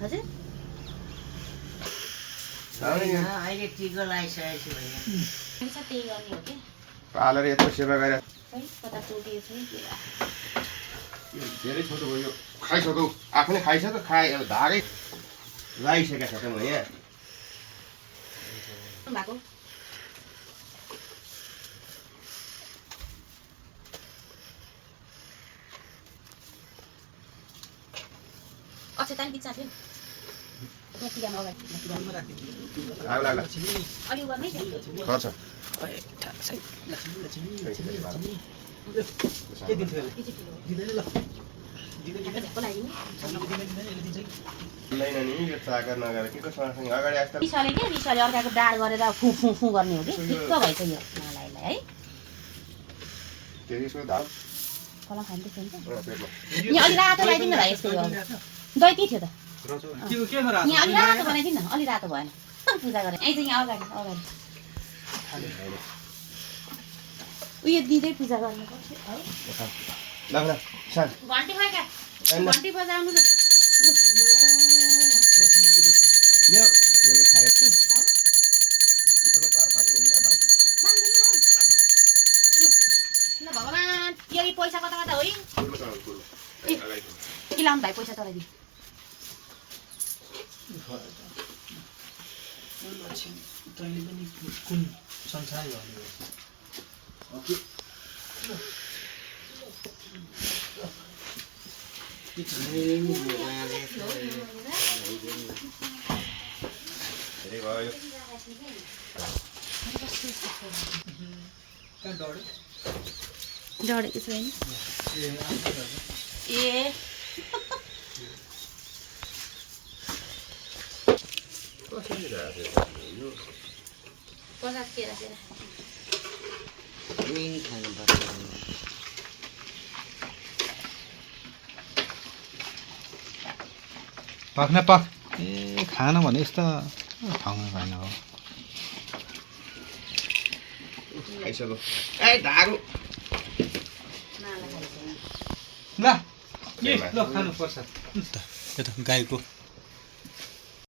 हजुर अहिले टिको लगाइसकेको छु भैया त्यही गर्ने हो कि पालेर यत्रो सेवा गरेर खै कता टोकिएछ नि धेरै छोटो भयो खाइसक्यो आफूले खाइसक्यो खाए धारै लगाइसकेको छ त म यहाँ भएको अचेतन बिचा थियो यहाँ टिकामा अगाडि आग लाग्ला अलि गर्नै गर्छ नि यो चाकर नगरेर के को सँगसँगै अगाडि आस्ता रिसाले के रिसाले अर्काको डाँड गरेर फु फु फु गर्ने हो कि दिक्क भएछ यो नालाइलाई है त्यसको धाम कलम खान्छ यहाँ अलि रातो लगाइदिनु न यसको दही के थियो त यहाँ अलि रातो बनाइदिनु न अलि रातो भएन पूजा गरेर यहीँ चाहिँ यहाँ अगाडि अगाडि उयो दिँदै पूजा गर्नुपर्छ है घन्टी खै क्या घन्टी बजाउनु त भगवान् यही पैसा कता कता हो कि लाउनु भाइ पैसा चलाइदिनु तैँले पनि कुन संसार भन्नु डढेको छैन ए पचास केरा पाक्न पाक ए खान भने यस्तो ठाउँमा भएन हो खाइसक्यो ए धागो ल खानु पर्छ यो त गाईको